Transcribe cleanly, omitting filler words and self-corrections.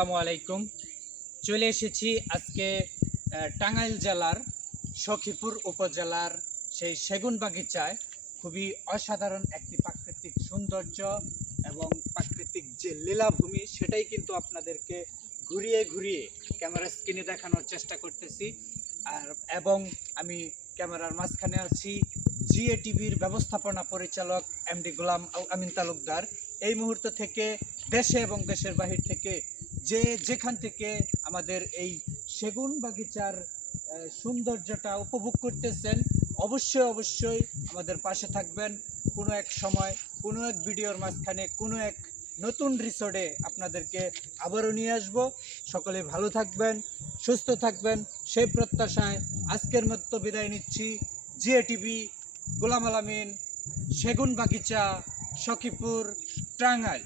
আসসালামু আলাইকুম। চলে এসেছি আজকে টাঙ্গাইল জেলার সখীপুর উপজেলার সেই সেগুনবাগিচায়। খুবই অসাধারণ একটি প্রাকৃতিক সৌন্দর্য এবং প্রাকৃতিক যে লীলাভূমি সেটাই কিন্তু আপনাদেরকে ঘুরিয়ে ঘুরিয়ে ক্যামেরা স্ক্রিনে দেখানোর চেষ্টা করতেছি। এবং আমি ক্যামেরার মাঝখানে আছি জিএ টিভির ব্যবস্থাপনা পরিচালক এমডি গোলাম আমিন তালুকদার। এই মুহূর্ত থেকে দেশে এবং দেশের বাহির থেকে যেখান থেকে আমাদের এই সেগুন বাগিচার সৌন্দর্যটা উপভোগ করতেছেন, অবশ্যই আমাদের পাশে থাকবেন। কোনো এক সময় কোনো এক ভিডিওর মাঝখানে কোনো এক নতুন রিসোর্টে আপনাদেরকে আবারও নিয়ে আসব। সকলে ভালো থাকবেন, সুস্থ থাকবেন, সেই প্রত্যাশায় আজকের মতো বিদায় নিচ্ছি। জিএ টিভি, গোলাম আমিন, সেগুন বাগিচা, সখীপুর, টাঙ্গাইল।